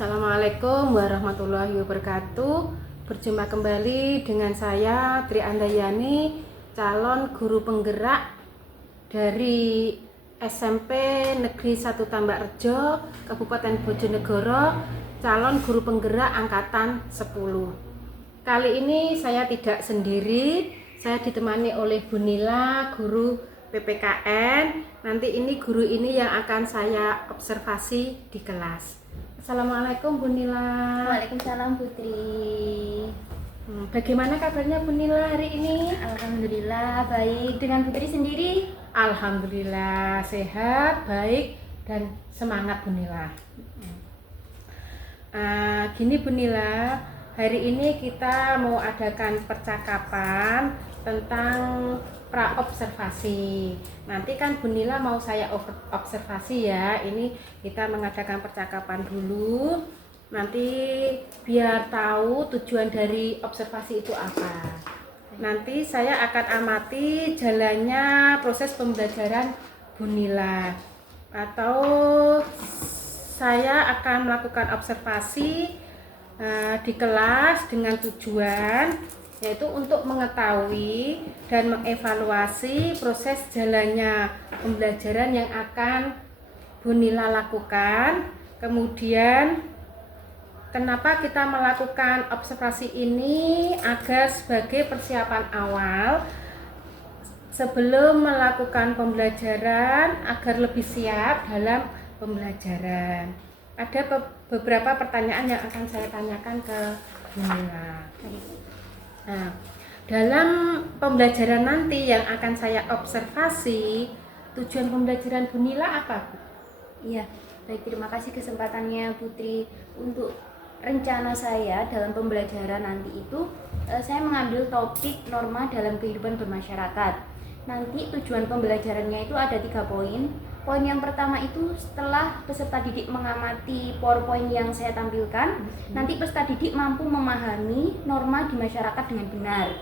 Assalamualaikum warahmatullahi wabarakatuh. Berjumpa kembali dengan saya Tri Andayani, calon guru penggerak dari SMP Negeri 1 Tambak Rejo, Kabupaten Bojonegoro, calon guru penggerak angkatan 10. Kali ini saya tidak sendiri, saya ditemani oleh Bu Nila, guru PPKN. Nanti guru ini yang akan saya observasi di kelas. Assalamualaikum Bu Nila. Waalaikumsalam Putri. Bagaimana kabarnya Bu Nila hari ini? Alhamdulillah baik. Dengan Putri sendiri? Alhamdulillah sehat, baik, dan semangat Bu Nila. Gini Bu Nila, hari ini kita mau adakan percakapan tentang praobservasi. Nanti kan Bu Nila mau saya observasi ya. Ini kita mengadakan percakapan dulu. Nanti biar tahu tujuan dari observasi itu apa. Nanti saya akan amati jalannya proses pembelajaran Bu Nila. Atau saya akan melakukan observasi di kelas dengan tujuan yaitu untuk mengetahui dan mengevaluasi proses jalannya pembelajaran yang akan Bu Nila lakukan. Kemudian kenapa kita melakukan observasi ini agar sebagai persiapan awal sebelum melakukan pembelajaran agar lebih siap dalam pembelajaran. Ada beberapa pertanyaan yang akan saya tanyakan ke Bu Nila. Nah, dalam pembelajaran nanti yang akan saya observasi, tujuan pembelajaran Bu Nila apa, Bu? Iya, baik, terima kasih kesempatannya Putri. Untuk rencana saya dalam pembelajaran nanti itu, saya mengambil topik norma dalam kehidupan bermasyarakat. Nanti tujuan pembelajarannya itu ada 3 poin. Poin yang pertama itu setelah peserta didik mengamati PowerPoint yang saya tampilkan, nanti peserta didik mampu memahami norma di masyarakat dengan benar.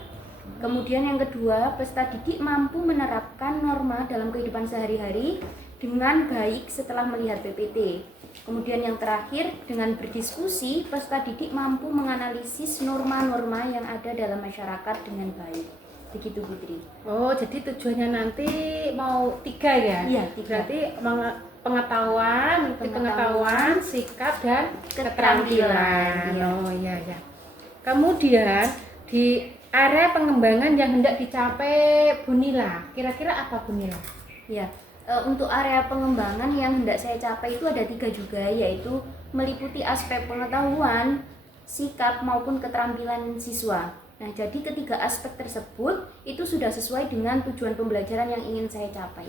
Kemudian yang kedua, peserta didik mampu menerapkan norma dalam kehidupan sehari-hari dengan baik setelah melihat PPT. Kemudian yang terakhir, dengan berdiskusi, peserta didik mampu menganalisis norma-norma yang ada dalam masyarakat dengan baik. Begitu Putri. Oh, jadi tujuannya nanti mau 3 ya? Iya, 3. Berarti pengetahuan, sikap, dan keterampilan. Iya. Oh iya ya. Kemudian di area pengembangan yang hendak dicapai Bu Nila, kira-kira apa Bu Nila? Ya, untuk area pengembangan yang hendak saya capai itu ada 3 juga, yaitu meliputi aspek pengetahuan, sikap maupun keterampilan siswa. Nah, jadi ketiga aspek tersebut itu sudah sesuai dengan tujuan pembelajaran yang ingin saya capai.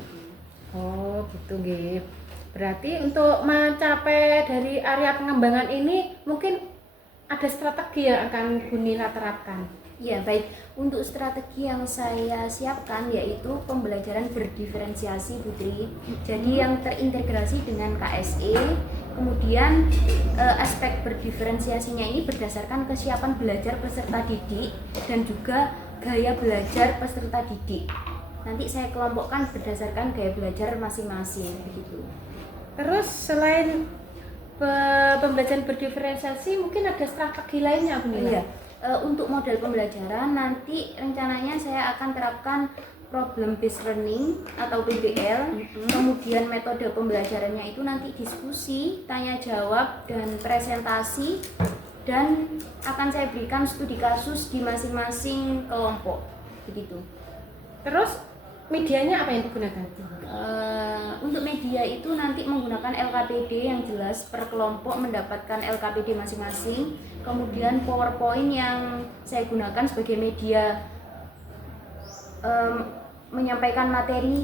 Oh, gitu nggih. Berarti untuk mencapai dari area pengembangan ini mungkin ada strategi yang akan Bu Nila terapkan. Ya, baik. Untuk strategi yang saya siapkan yaitu pembelajaran berdiferensiasi Putri. Jadi yang terintegrasi dengan KSE. Kemudian aspek berdiferensiasinya ini berdasarkan kesiapan belajar peserta didik dan juga gaya belajar peserta didik. Nanti saya kelompokkan berdasarkan gaya belajar masing-masing begitu. Terus selain pembelajaran berdiferensiasi mungkin ada strategi lainnya Bu Nila? Iya. Untuk model pembelajaran nanti rencananya saya akan terapkan problem based learning atau PBL. Kemudian metode pembelajarannya itu nanti diskusi, tanya jawab, dan presentasi, dan akan saya berikan studi kasus di masing-masing kelompok begitu. Terus medianya apa yang digunakan? Untuk media itu nanti menggunakan LKPD yang jelas, per kelompok mendapatkan LKPD masing-masing. Kemudian PowerPoint yang saya gunakan sebagai media menyampaikan materi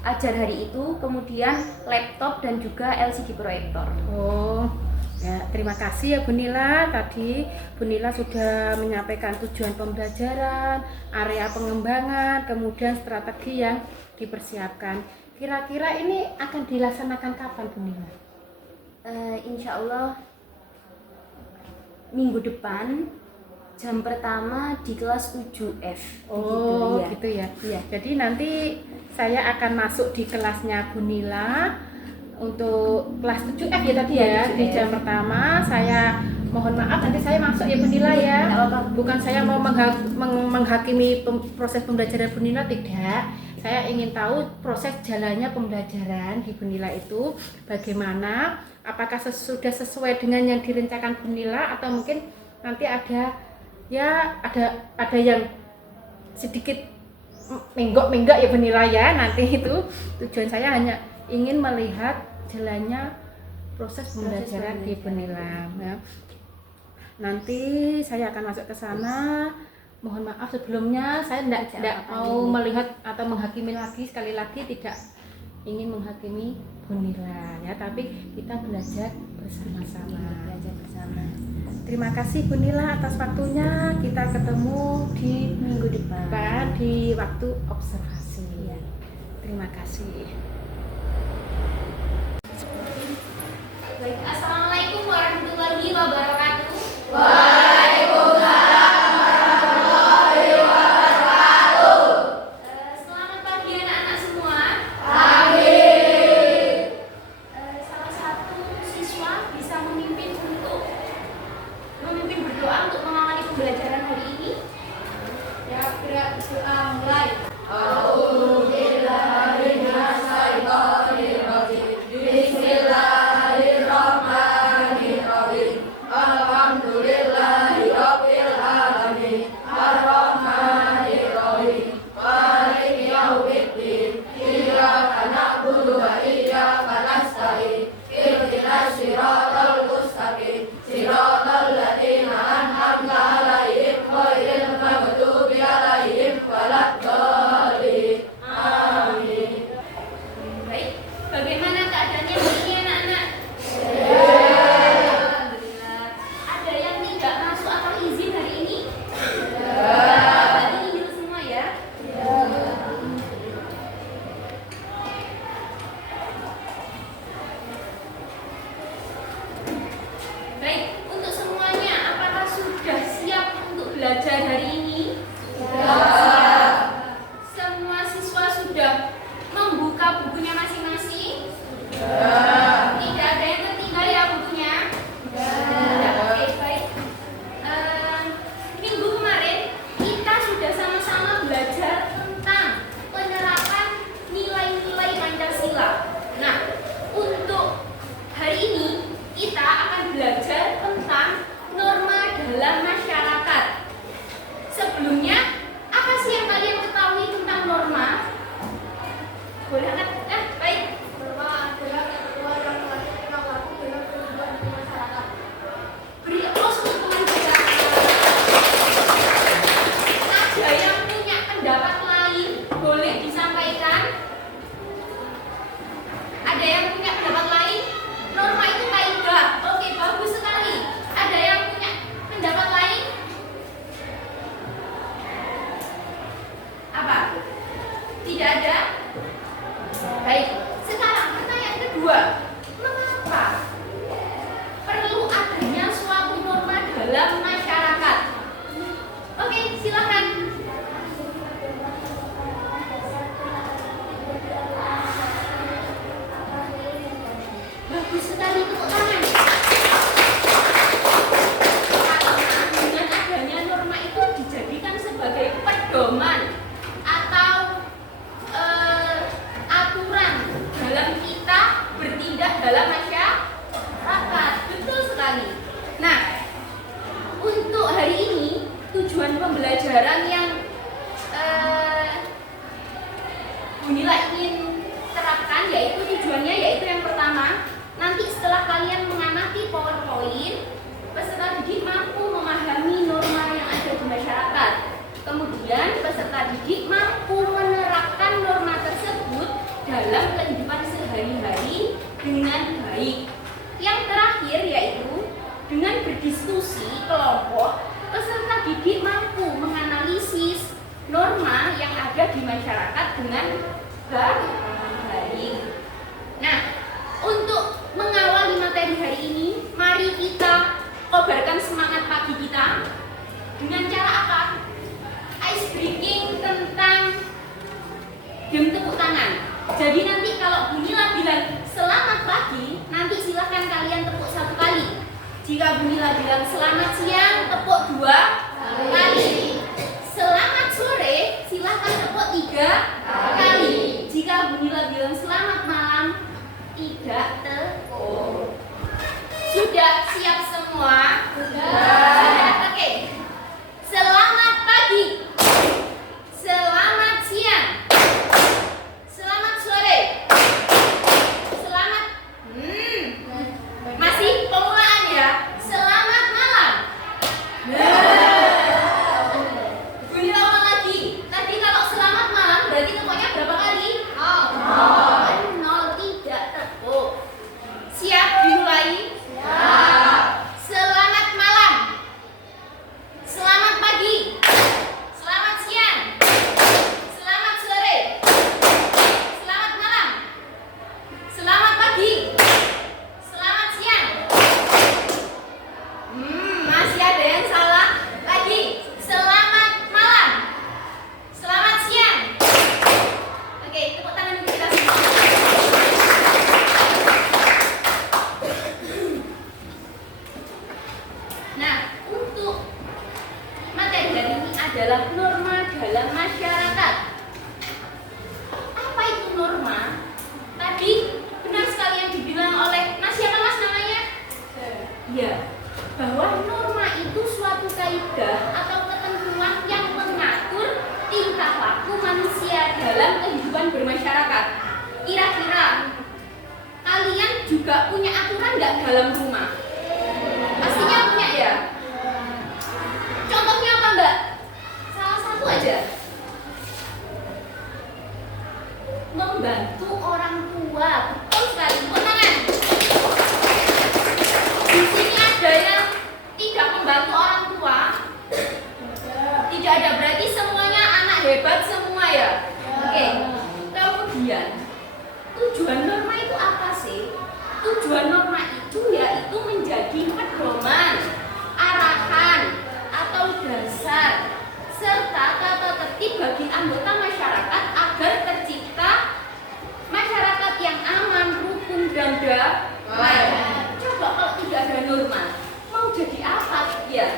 ajar hari itu, kemudian laptop dan juga LCD proyektor. Oh ya, terima kasih ya Bu Nila. Tadi Bu Nila sudah menyampaikan tujuan pembelajaran, area pengembangan, kemudian strategi yang dipersiapkan. Kira-kira ini akan dilaksanakan kapan Bu Nila? Insya Allah minggu depan jam pertama di kelas 7F. Oh gitu ya. Iya. Jadi nanti saya akan masuk di kelasnya Bu Nila. untuk kelas 7F ya tadi ya, 7F. di jam pertama. Saya mohon maaf nanti saya masuk ya Bu Nila ya. Nggak apa-apa. Bukan saya mau menghakimi proses pembelajaran Bu Nila, tidak. Saya ingin tahu proses jalannya pembelajaran di Bu Nila itu bagaimana, apakah sudah sesuai dengan yang direncanakan Bu Nila atau mungkin nanti ada yang sedikit menggok ya Bu Nila ya. Nanti itu tujuan saya hanya ingin melihat jalannya proses pembelajaran di Bu Nila ya. Nanti saya akan masuk ke sana. Mohon maaf sebelumnya, saya tidak mau melihat atau menghakimi lagi, sekali lagi tidak ingin menghakimi Bu Nila ya, tapi kita belajar bersama-sama. Belajar bersama. Terima kasih Bu Nila atas waktunya. Kita ketemu di Minggu depan. di waktu observasi. Ya. Terima kasih. Baik, Assalamualaikum warahmatullahi wabarakatuh. Selamat pagi anak-anak semua. Salah satu siswa bisa memimpin berdoa untuk mengawali pembelajaran hari ini. Ya, berdoa mulai. Baik, bagaimana keadaannya hari ini anak-anak? Alhamdulillah. Ada yang tidak masuk atau izin hari ini? Berarti izin semua ya? Baik, untuk semuanya, apakah sudah siap untuk belajar hari ini? Semua siswa sudah membuka bukunya masing-masing? Tidak ada yang tertinggal ya bukunya? Tidak. Oke, baik. Minggu kemarin kita sudah sama-sama belajar tentang penerapan nilai-nilai Pancasila. Nah, untuk hari ini kita akan belajar tentang norma dalam masyarakat. Sebelumnya, apa sih yang kalian ketahui tentang norma? Boleh angkat? Baik. Norma adalah ketentuan yang mengatur tingkah laku dalam kehidupan masyarakat. Beri aplaus untuk teman kita. Ada yang punya pendapat lain, boleh disampaikan. Ada yang punya pendapat lain? Norma itu kaidah. Oke, bagus sekali. Ada yang punya pendapat lain? Apa? Tidak ada? Baik. Sekarang pertanyaan kedua. Mengapa perlu adanya suatu norma dalam masyarakat? Oke, silakan. Bagus sekali, tepuk tangan. Karena dengan adanya norma itu dijadikan sebagai pedoman atau aturan dalam kita bertindak dalam masyarakat. Betul sekali. Nah, untuk hari ini tujuan pembelajaran yang Bu Nila ingin terapkan yaitu yang pertama, nanti setelah kalian mengamati PowerPoint, peserta didik mampu memahami norma yang ada di masyarakat. Kemudian peserta didik mampu menerapkan norma tersebut dalam kehidupan sehari-hari dengan baik. Yang terakhir yaitu dengan berdiskusi kelompok, peserta didik mampu menganalisis norma yang ada di masyarakat dengan baik. Nah, untuk mengawali materi hari ini, mari kita kobarkan semangat pagi kita dengan cara apa? Ice breaking tentang game tepuk tangan. Jadi nanti kalau Bu Nila bilang selamat pagi, nanti silahkan kalian tepuk 1 kali. Jika Bu Nila bilang selamat siang, tepuk 2 kali. Selamat sore, silahkan tepuk 3 kali. Jika Bu Nila bilang selamat malam, tidak tepuk. Sudah siap semua? Sudah. Oke. Selamat pagi. Selamat siang. Selamat sore. Selamat masih pemulaan ya. Selamat malam. Bu Nila ulang lagi. Tadi kalau selamat malam berarti tepuknya berapa kali? 0. Tidak tepuk. Siap dimulai? Selamat malam. Selamat pagi. Selamat siang. Selamat sore. Selamat malam. Selamat pagi. Selamat siang. Masih ada yang salah. Lagi. Selamat malam. Selamat siang. Oke, tepuk tangan untuk kita semua. Nah, untuk materi hari ini adalah norma dalam masyarakat. Apa itu norma? Tadi benar sekali yang dibilang oleh Mas, siapa Mas namanya? Ya, bahwa norma itu suatu kaidah atau ketentuan yang mengatur tingkah laku manusia dalam kehidupan bermasyarakat. Kira-kira kalian juga punya aturan nggak dalam rumah? Pastinya punya ya. Contohnya apa Mbak? Salah satu aja. Membantu orang tua. Betul sekali. Tepuk tangan. Di sini ada yang tidak membantu orang tua? Tidak ada. Berarti semuanya anak hebat semua ya? Oke. Kemudian tujuan norma itu apa sih? Tujuan norma itu yaitu menjadi pedoman, arahan, atau dasar, serta tata tertib bagi anggota masyarakat agar tercipta masyarakat yang aman, rukun, dan damai. Coba kalau tidak ada norma, mau jadi apa ya?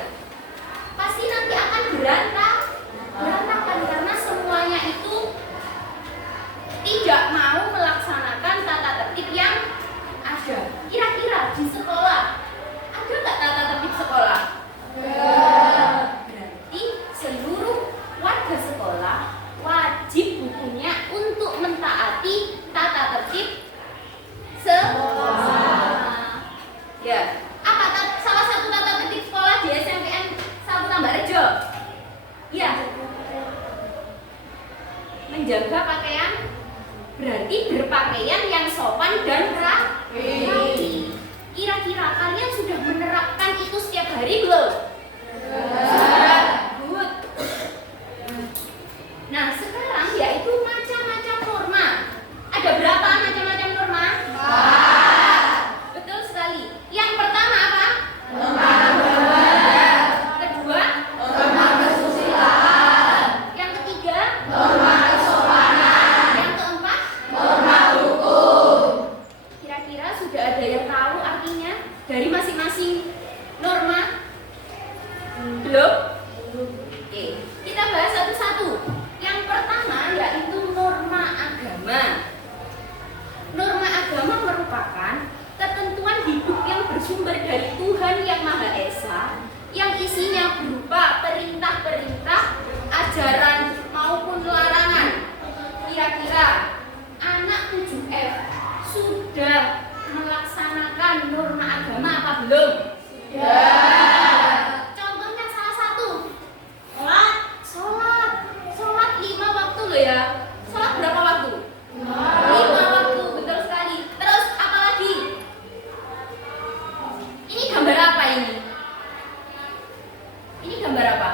Pasti nanti akan berantakan karena semuanya itu tidak mau melaksanakan tata tertib yang ada. Kira-kira di sekolah ada nggak tata tertib sekolah? Berarti seluruh warga sekolah wajib hukumnya untuk mentaati tata tertib sekolah. Ya, apa salah satu tata tertib sekolah di SMPN 1 Tambarejo? Ya, menjaga pakaian. Berarti berpakaian yang sopan dan rapi. Kira-kira kalian sudah menerapkan itu setiap hari belum? Sudah. Good. Nah, sekarang yaitu macam-macam norma. Ada berapa macam-macam norma? 4. Betul sekali. Yang pertama apa? Norma agama. Kedua? Norma kesusilaan. Yang ketiga? Norma kesopanan. Yang keempat? Norma hukum. Kira-kira sudah ada yang tahu artinya dari masing-masing norma? Belum? Oke, kita bahas satu-satu. Yang pertama yaitu norma agama. Norma agama merupakan ketentuan hidup yang bersumber dari Tuhan Yang Maha Esa, yang isinya berupa perintah-perintah, ajaran maupun larangan. Kira-kira anak 7F sudah melaksanakan norma agama apa belum? Sudah. Contohnya salah satu, sholat 5 waktu loh ya. Sholat berapa waktu? 5 waktu, betul sekali. Terus apa lagi? Ini gambar apa ini? Ini gambar apa?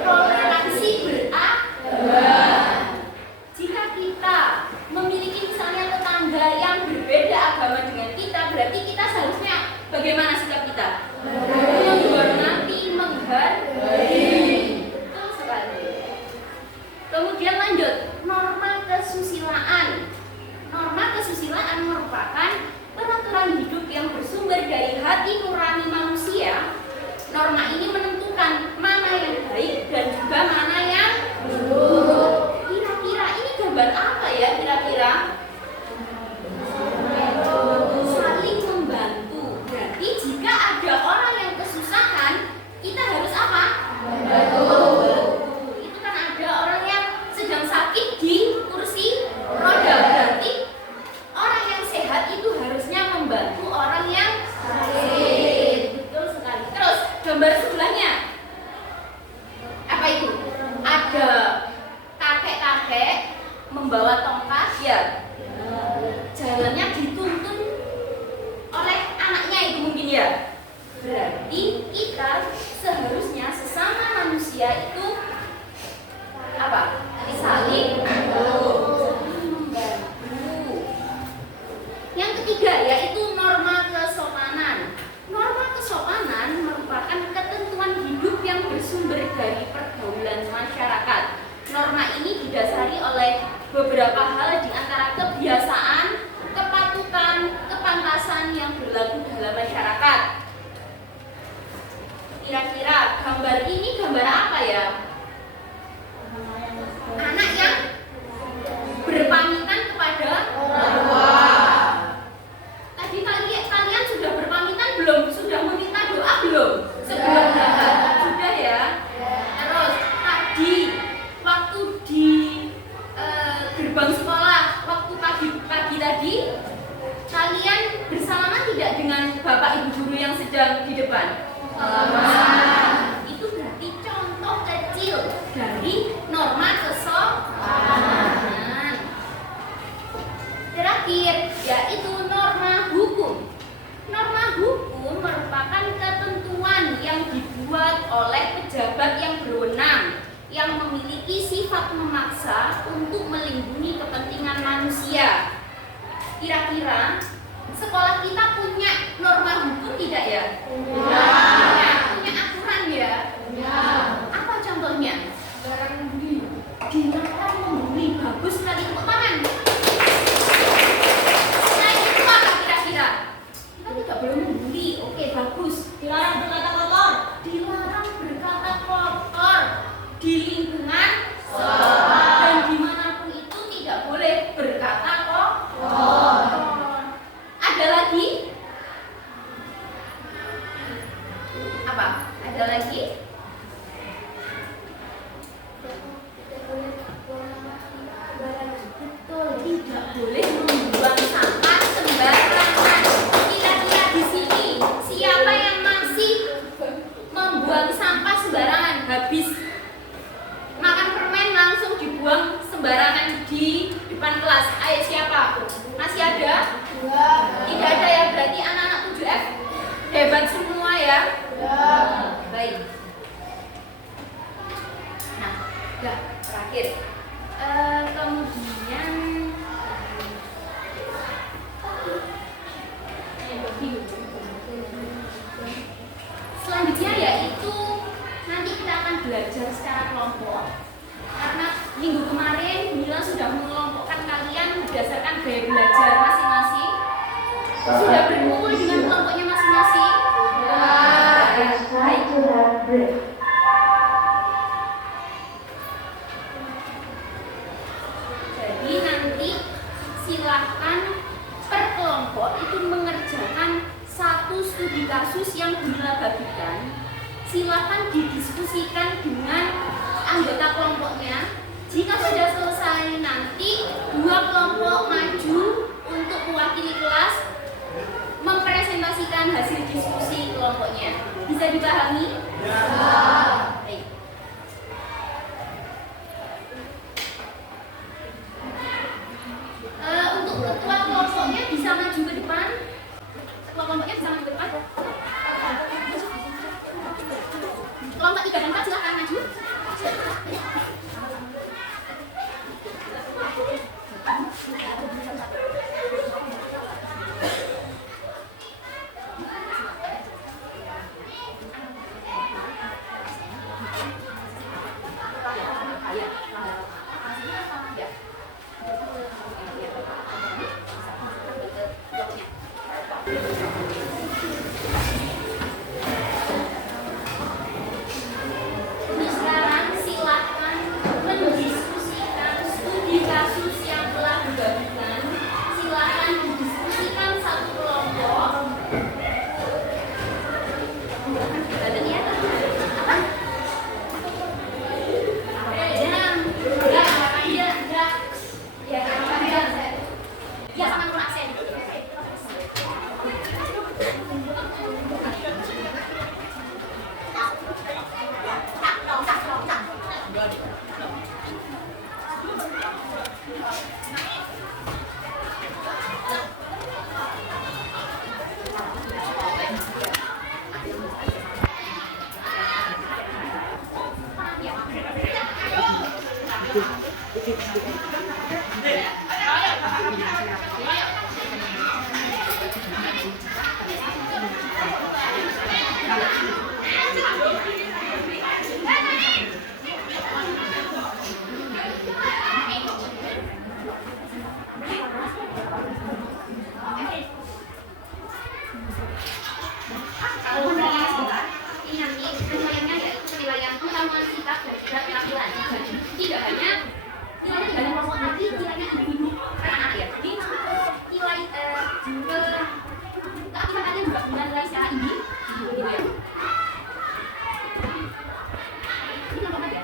Toleransi beragama. Jika kita memiliki misalnya tetangga yang berbeda agama dengan kita, berarti kita seharusnya bagaimana sikap kita? Menghormati, menghargai. Betul sekali. Kemudian lanjut, norma kesusilaan. manusia. Berarti kita seharusnya sesama manusia itu apa? Saling membantu. Yang ketiga yaitu norma kesopanan. Norma kesopanan merupakan ketentuan hidup yang bersumber dari pergaulan masyarakat. Norma ini didasari oleh beberapa hal, di antara kebiasaan, kepatutan, kepantasan yang berlaku dalam masyarakat. Kira-kira gambar ini gambar apa ya? Anak yang berpamitan kepada orang tua. Tadi kalian sudah berpamitan belum? Sudah meminta doa belum? Sebelum berangkat sudah ya. Terus tadi waktu di gerbang sekolah, waktu pagi tadi, kalian bersalaman tidak dengan bapak ibu guru yang sedang di depan? Itu berarti contoh kecil dari norma kesopanan. Terakhir yaitu norma hukum. Norma hukum merupakan ketentuan yang dibuat oleh pejabat yang berwenang, yang memiliki sifat memaksa untuk melindungi kepentingan manusia. Kira-kira sekolah kita punya norma hukum tidak ya? Punya aturan ya? Punya. Apa contohnya? Dilarang membuli. Bagus sekali, tepuk tangan. Nah, itu apa kira-kira? Kita tidak boleh membuli. Oke, bagus. Dilarang berkata kotor. Dilarang berkata kotor di lingkungan sekolah, dan dimanapun itu tidak boleh berkata kotor. Ada lagi? Apa? Ada lagi? Betul, tidak boleh membuang sampah sembarangan. Kira-kira di sini siapa yang masih membuang sampah sembarangan? Habis makan permen langsung dibuang sembarangan di depan kelas. Ayo siapa? Masih ada? Tidak ada ya, berarti anak-anak 7F hebat semua ya? Baik. Nah, udah terakhir. Kemudian selanjutnya yaitu nanti kita akan belajar secara kelompok. Karena minggu kemarin Mila sudah mengelompokkan kalian berdasarkan gaya belajar masing-masing. Sudah berkumpul dengan kelompoknya masing-masing? Baik. Jadi nanti silahkan per kelompok itu mengerjakan satu studi kasus yang Mila bagikan. Silahkan didiskusikan dengan anggota kelompoknya. Jika sudah selesai, nanti dua kelompok maju untuk mewakili kelas mempresentasikan hasil diskusi kelompoknya. Bisa dipahami? Ya. Baik. Untuk ketua kelompoknya bisa maju ke depan. Ketua kelompoknya bisa maju ke depan. Kelompok 3 dan 4 silakan maju. Kalau penilaian sebentar, ini nanti penilaiannya yaitu penilaian kemampuan sikap dan penampilan. Tidak hanya nilainya tidak hanya kosong, tapi nilainya individu anak ya. Jadi nilai keakibatannya juga nilai secara individu gitu ya. Ini apa ya?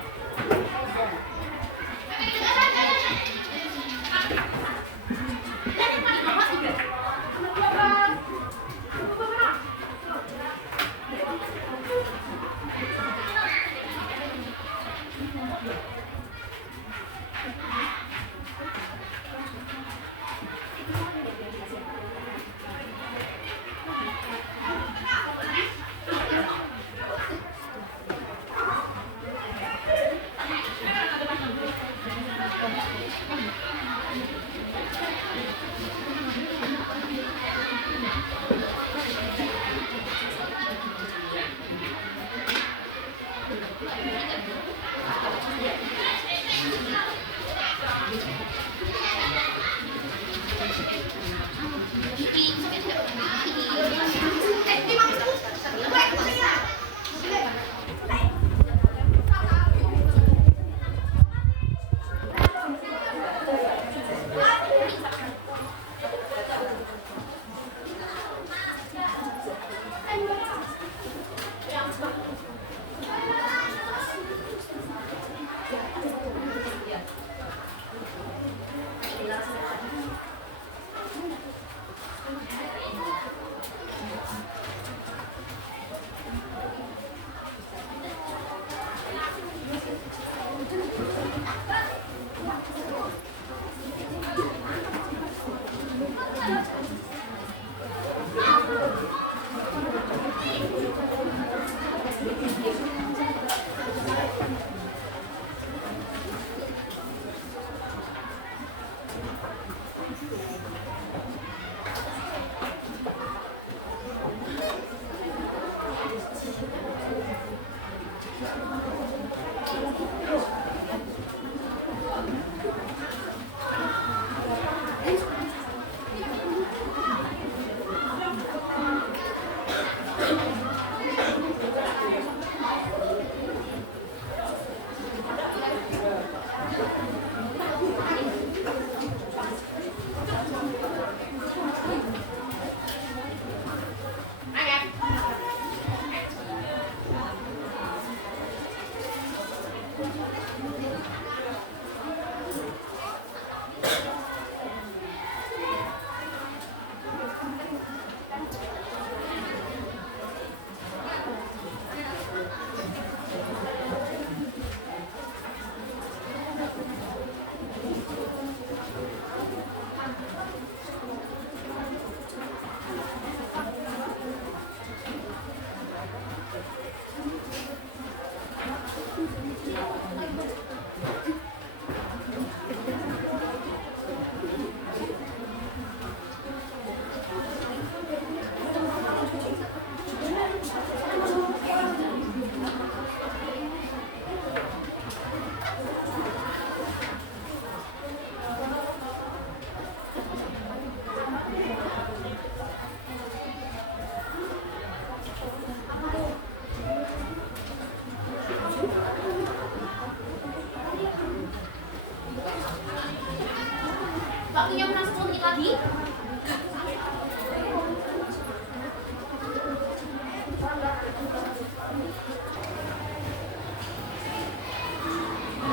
Waktunya menang 10 menit lagi.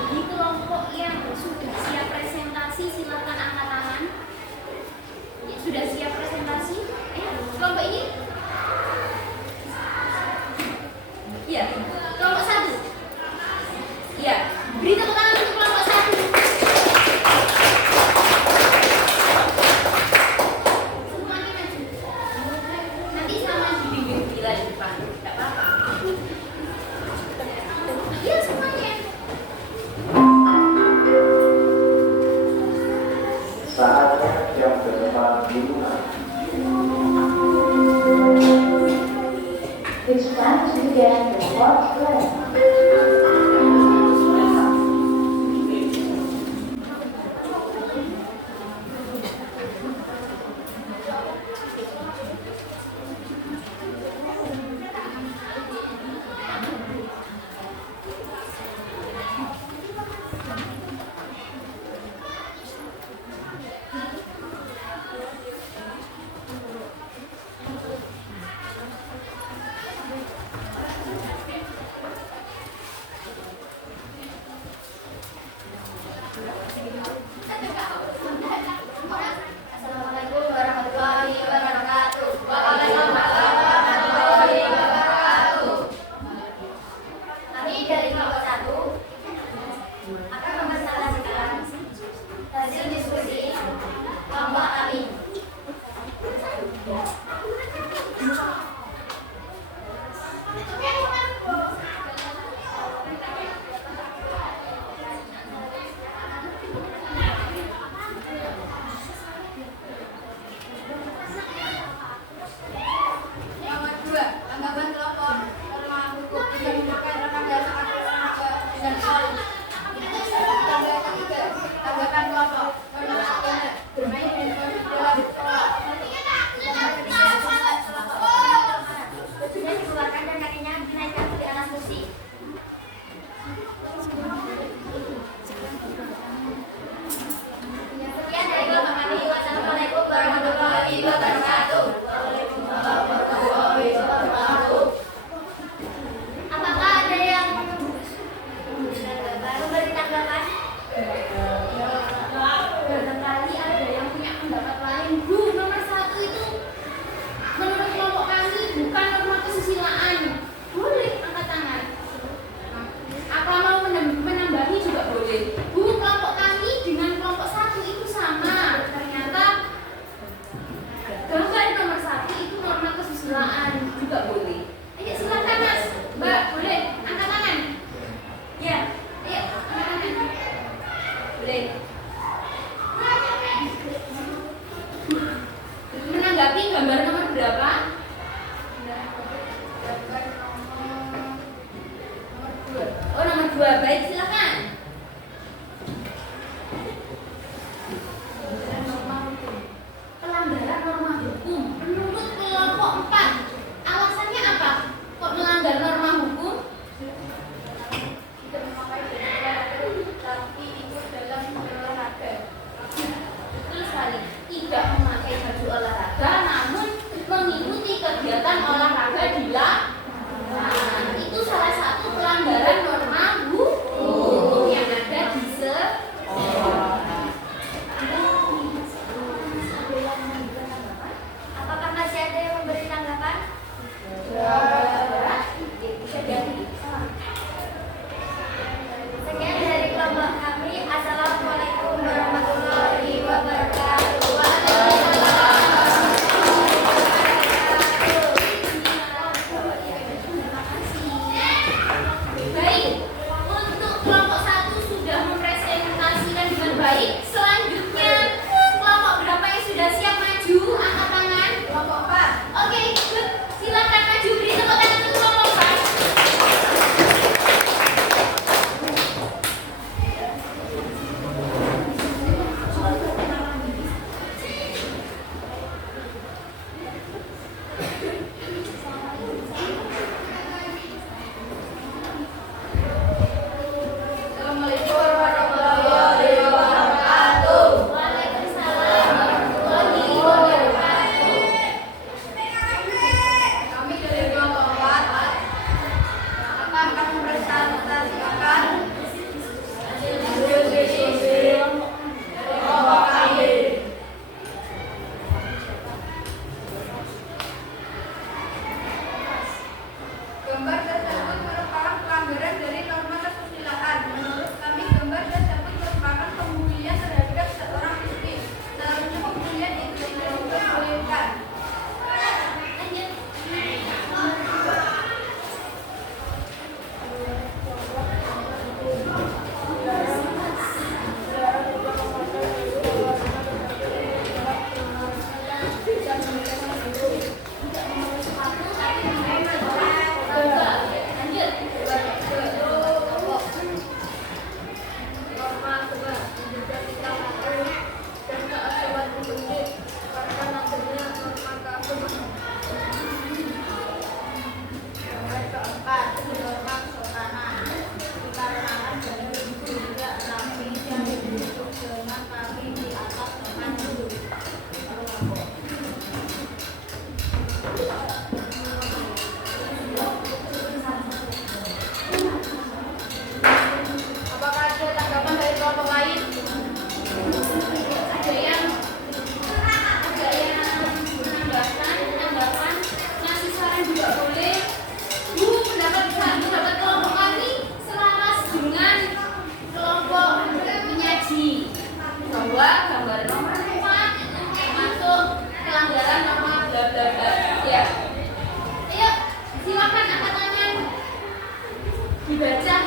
Di kelompok yang sudah siap presentasi silakan angkat tangan. Ya, sudah siap presentasi? Kelompok ini? Ya, kelompok 1. Ya, beri tepuk tangan untuk kelompok 1. Saatnya yang berdepan dimulai. It's time to begin the fourth grade.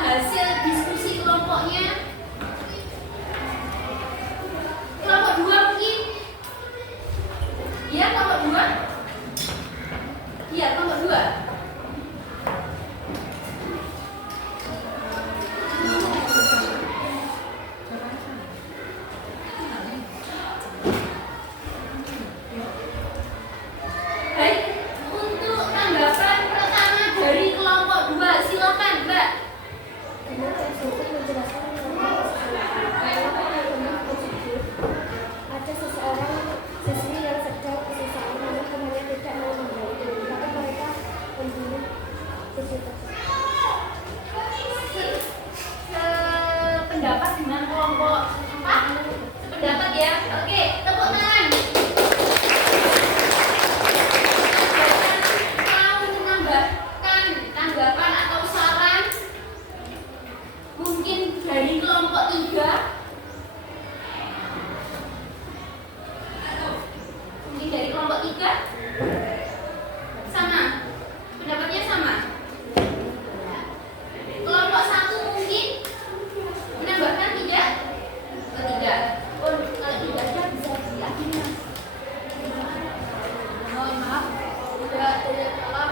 hasil diskusi kelompoknya? Kelompok 2 mungkin? Iya, kelompok 2? Iya, kelompok 2. Baik, untuk tanggapan pertama dari kelompok 2, silakan Mbak. Karena tersebut menjelaskan mengenai prosedur. Ada seseorang siswi yang sedang kesusahan namun temannya tidak mau membantu, maka mereka membunuh siswi tersebut. Sependapat dengan kelompok 4? Sependapat ya? Oke, tepuk tangan. Mau menambahkan tanggapan atau saran? Mungkin dari kelompok 3? Mungkin dari kelompok 3? Sama? Pendapatnya sama? Kelompok 1 mungkin menambahkan tidak? Oh, tidak. Oh, kalau tidak ada bisa diakhiri. Mohon maaf, tidak salah.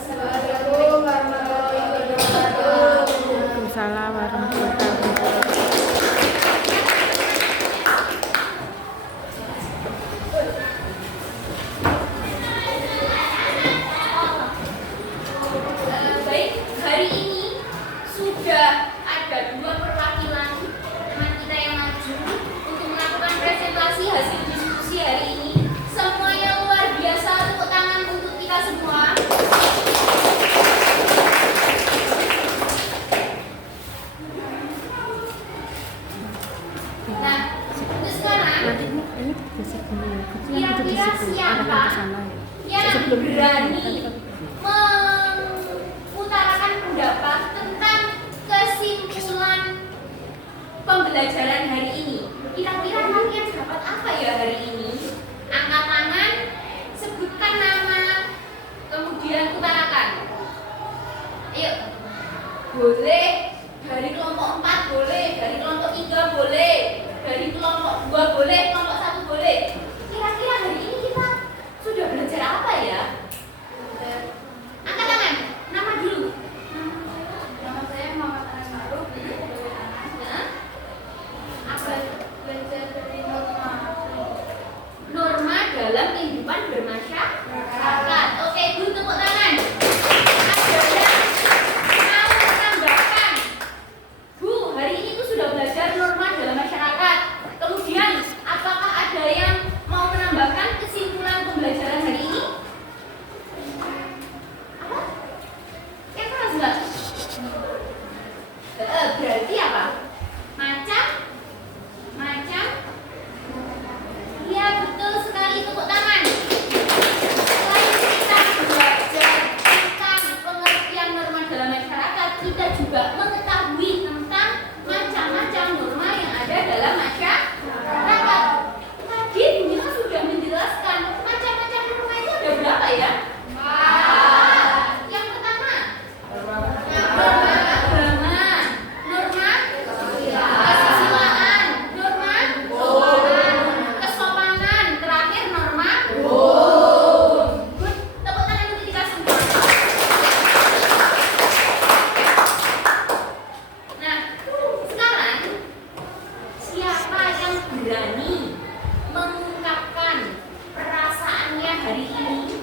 Assalamualaikum warahmatullahi wabarakatuh. Waalaikumsalam warahmatullahi wabarakatuh. Baik, hari ini sudah ada 2 perwakilan teman kita yang maju untuk melakukan presentasi hasil diskusi hari ini. Semuanya luar biasa, tepuk tangan untuk kita semua. Nah, untuk sekarang Nanti ini geser dulu ya. Kecil yang itu di kira-kira situ, siapa arahkan ke sana ya. yang berani mengutarakan pendapat tentang kesimpulan pembelajaran hari ini? Kira-kira kalian dapat apa ya hari ini? Angkat tangan, sebutkan nama, kemudian utarakan. Ayo. Boleh dari kelompok 4 boleh, dari kelompok 3 boleh, dari kelompok 2 boleh, kelompok 1 boleh. Kira-kira hari ini kita sudah belajar apa ya? Angkat tangan, nama dulu. Nama saya Muhammad Anas Ma'ruf. Apa? Belajar dari norma dalam kehidupan bermasyarakat. Oke, Bu, tepuk tangan. Ada yang mau menambahkan? Bu, hari ini tuh sudah belajar norma dalam masyarakat. Kemudian, apakah ada yang mau menambahkan kesimpulan pembelajaran hari ini? Apa? Yang keras nggak? Berarti apa? Macam? Iya, betul sekali, tepuk tangan. Selain kita belajar tentang pengertian norma dalam masyarakat, kita juga mengetahui tentang macam-macam norma yang ada dalam masyarakat. Tadi Bu Mila sudah menjelaskan macam-macam norma itu ada berapa ya? Yang pertama, norma agama, norma kesusilaan, norma kesopanan, terakhir norma Good. Tepuk tangan untuk kita semua. Nah, sekarang siapa yang berani mengungkapkan perasaannya hari ini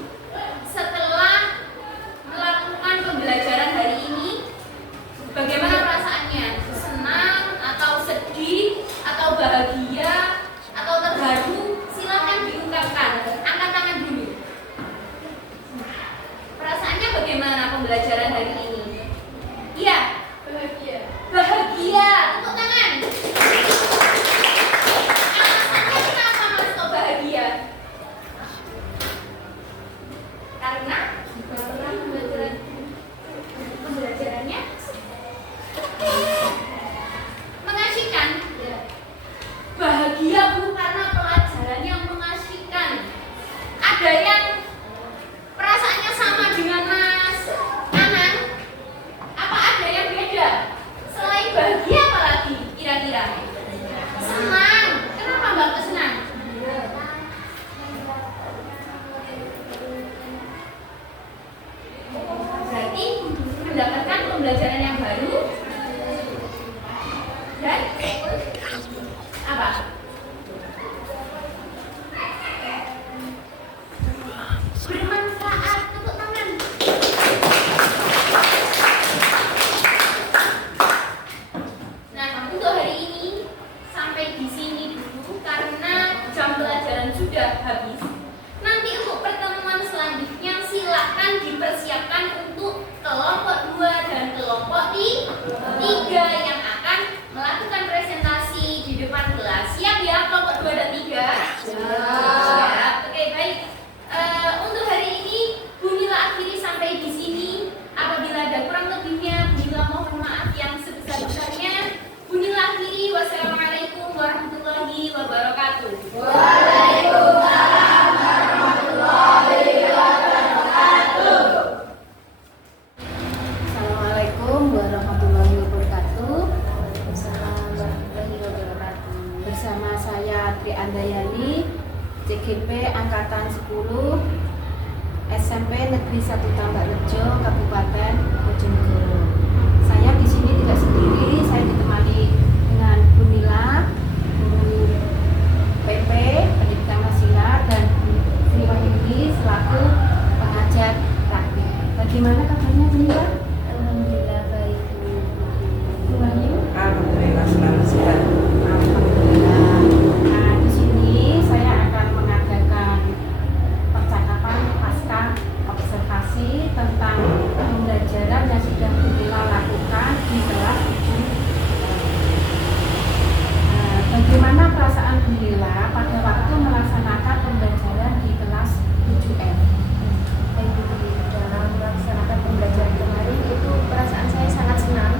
Negeri 1 Tambakrejo, Kabupaten Bojonegoro. Saya di sini tidak sendiri, saya ditemani dengan Bu Mila, guru PP Pendidikan Wasilah, dan Bu Sri Wahyudi selaku pengajar praktik. Bagaimana kabarnya Bu Mila? Alhamdulillah baik Bu. Bu Wahyu? Alhamdulillah selalu sehat. Alhamdulillah. Nah, di sini saya akan mengadakan percakapan pasca observasi tentang pembelajaran yang sudah Bu Mila lakukan di kelas 7. Bagaimana perasaan Bu Mila pada waktu melaksanakan pembelajaran di kelas 7M? Baik Bu, dalam melaksanakan pembelajaran kemarin itu perasaan saya sangat senang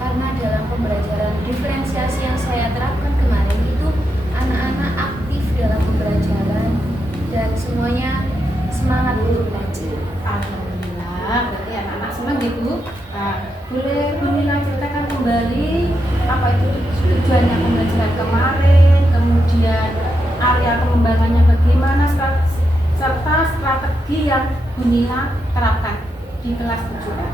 karena dalam pembelajaran diferensiasi yang saya terapkan kemarin itu anak-anak aktif dalam pembelajaran dan semuanya semangat untuk belajar. Alhamdulillah, berarti anak-anak senang ya Bu. Nah, boleh Bu Mila ceritakan kembali apa itu tujuannya pembelajaran kemarin, kemudian area pengembangannya bagaimana, serta strategi yang Bu Mila terapkan di kelas 7M.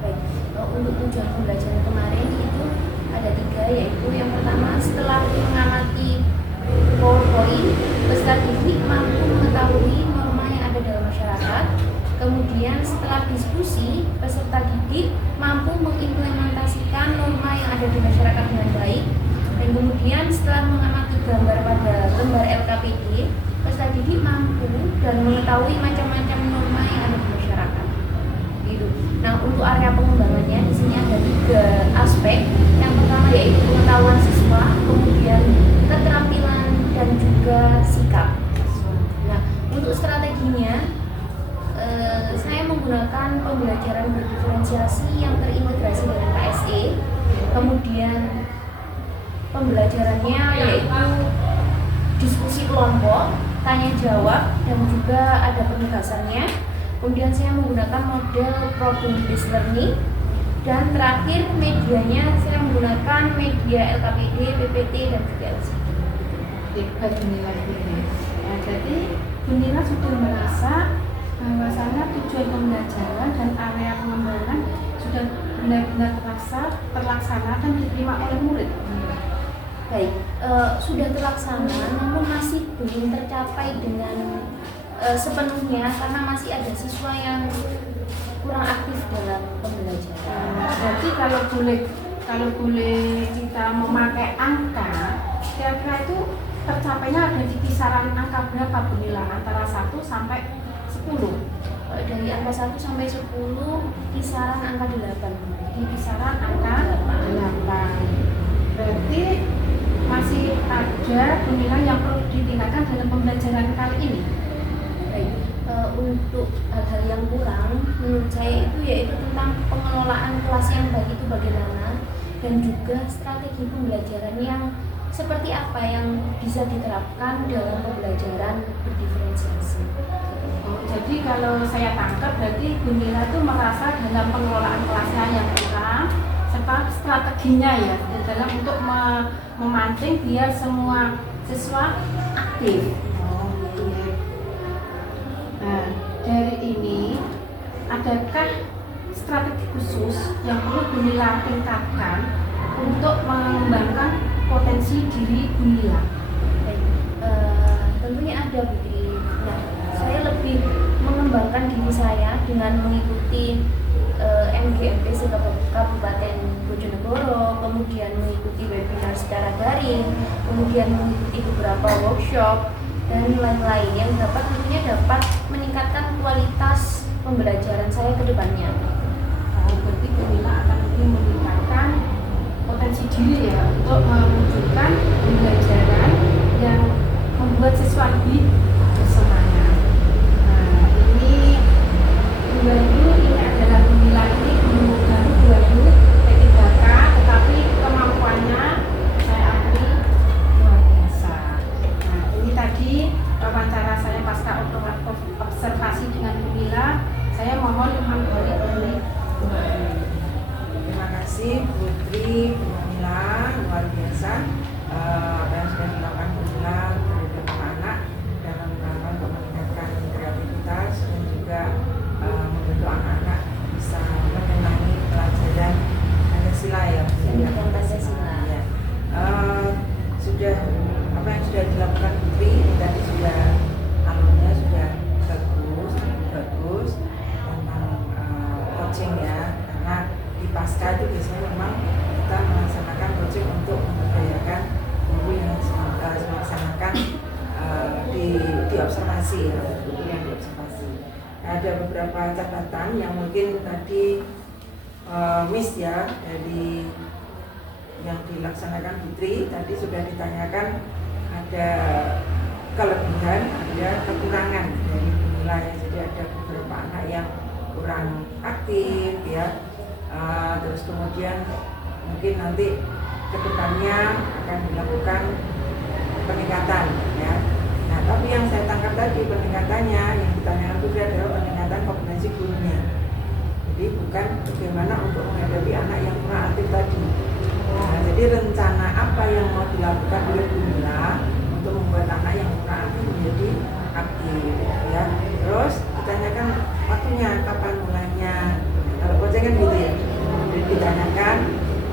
Baik, untuk tujuan pembelajaran kemarin itu ada 3, yaitu yang pertama setelah mengamati PowerPoint, peserta didik mampu mengetahui norma yang ada dalam masyarakat. Kemudian setelah diskusi, peserta didik mampu mengimplementasikan norma yang ada di masyarakat dengan baik. Dan kemudian setelah mengamati gambar pada lembar LKPD, peserta didik mampu dan mengetahui macam-macam norma yang ada di masyarakat. Gitu. Nah, untuk area pengembangannya di sini ada 3 aspek. Yang pertama yaitu pengetahuan siswa, kemudian keterampilan dan juga sikap. Nah, untuk strateginya saya menggunakan pembelajaran berdiferensiasi yang terintegrasi dengan KSE. Kemudian pembelajarannya yaitu diskusi kelompok, tanya jawab, dan juga ada penugasannya. Kemudian saya menggunakan model problem based learning, dan terakhir medianya saya menggunakan media LKPD, PPT, dan juga LCD. Baik, Bu Mila. Nah, jadi Bu Mila sudah merasa bahwasanya tujuan pembelajaran dan area pengembangan sudah benar-benar terlaksana dan diterima oleh murid. Baik, sudah terlaksana, namun masih belum tercapai dengan sepenuhnya karena masih ada siswa yang kurang aktif dalam pembelajaran. Berarti kalau boleh kita memakai angka, kira-kira itu tercapainya ada di kisaran angka berapa Bu Mila? Antara 1 sampai 10? Dari angka 1 sampai 10, kisaran angka 8. Di kisaran angka 8. Berarti masih ada Bu Mila yang perlu ditingkatkan dalam pembelajaran kali ini. Baik, untuk hal-hal yang kurang menurut saya itu yaitu tentang pengelolaan kelas yang baik itu bagaimana, dan juga strategi pembelajaran yang seperti apa yang bisa diterapkan dalam pembelajaran berdiferensiasi. Jadi kalau saya tangkap berarti Bu Mila itu merasa dalam pengelolaan kelasnya yang kurang, serta strateginya ya dalam untuk memancing biar semua siswa aktif. Nah, dari ini adakah strategi khusus yang perlu Bu Mila tingkatkan untuk mengembangkan potensi diri Bu Mila? Baik, tentunya ada Putri. Nah, saya lebih mengembangkan diri saya dengan mengikuti MGMPC Kabupaten Bojonegoro, kemudian mengikuti webinar secara daring, kemudian mengikuti beberapa workshop dan lain-lain yang tentunya dapat meningkatkan kualitas pembelajaran saya ke depannya. Berarti Bu Mila akan lebih meningkatkan potensi diri ya untuk mewujudkan pembelajaran yang membuat siswa lebih bersemangat. Nah, ini Bu Wahyu, ini adalah Bu Mila ini guru baru Bu Wahyu P3K, tetapi kemampuannya saya akui luar biasa. Nah, ini tadi wawancara saya pasca observasi dengan Bu Mila. Saya mohon menghargai dari Bu Wahyu. Terima kasih Putri, Bu Mila, luar biasa apa yang sudah dilakukan Bu Mila terhadap anak-anak dalam meningkatkan kreativitas dan juga ada beberapa catatan yang mungkin tadi miss ya dari yang dilaksanakan Putri. Tadi sudah ditanyakan ada kelebihan, ada kekurangan dari nilai. Jadi ada beberapa anak yang kurang aktif ya. Terus kemudian mungkin nanti kedepannya akan dilakukan peningkatan ya. Nah, tapi yang saya tangkap tadi peningkatannya yang ditanyakan Putri adalah peningkatan kompetensi gurunya. Jadi bukan bagaimana untuk menghadapi anak yang kurang aktif tadi. Nah, jadi rencana apa yang mau dilakukan oleh Bu Mila untuk membuat anak yang kurang aktif menjadi aktif ya. Terus ditanyakan waktunya, kapan mulainya. Kalau coaching kan gitu ya. Jadi ditanyakan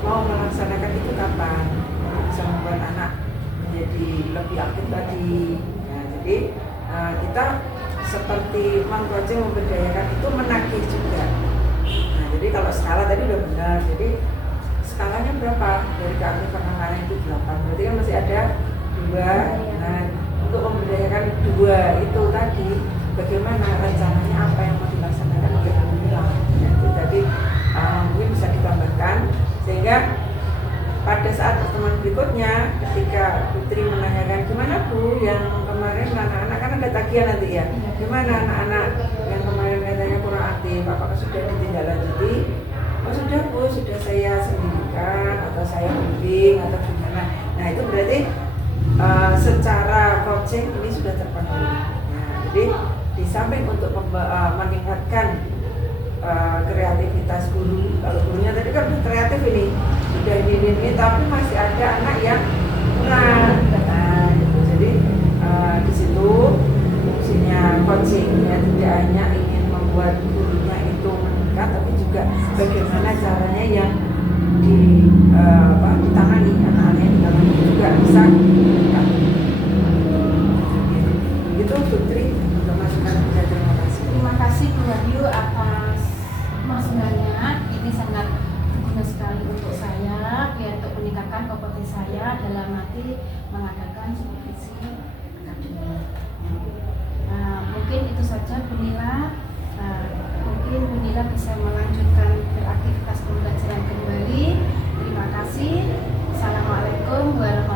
mau melaksanakan itu kapan, bisa membuat anak menjadi lebih aktif tadi. Nah, jadi kita seperti coaching memberdayakan itu menagih juga. Nah, jadi kalau skala tadi udah benar. Jadi skalanya berapa? Dari keaktifan anak itu 8. Berarti kan masih ada 2. Nah, untuk memberdayakan 2 itu tadi, bagaimana rencananya, apa yang mau dilaksanakan oleh Bu Mila. Nah, itu tadi mungkin bisa ditambahkan sehingga pada saat pertemuan berikutnya ketika Putri menanyakan gimana Bu yang kemarin anak-anak kan ada tagihan nanti ya, gimana anak-anak yang kemarin katanya kurang aktif, apakah sudah ditindaklanjuti? Oh sudah Bu, sudah saya sendirikan atau saya bimbing atau gimana. Nah itu berarti secara coaching ini sudah terpenuhi. Nah, jadi di samping untuk meningkatkan kreativitas guru, kalau gurunya tadi kan udah kreatif ini, sudah ini, tapi masih ada anak yang kurang. Nah, gitu. Jadi di situ fungsinya coaching ya, tidak hanya ingin membuat gurunya itu meningkat, tapi juga bagaimana caranya yang ditangani, anak-anak yang ditangani juga bisa meningkat. Itu Putri untuk masukan. Terima kasih. Terima kasih Bu Wahyu atas masukannya. Ini sangat berguna sekali untuk saya, biar untuk meningkatkan kompetensi saya dalam arti mengadakan supervisi akademik. Mungkin itu saja Bu Mila. Mungkin Bu Mila bisa melanjutkan beraktivitas pembelajaran kembali. Terima kasih. Assalamualaikum warahmatullahi wabarakatuh.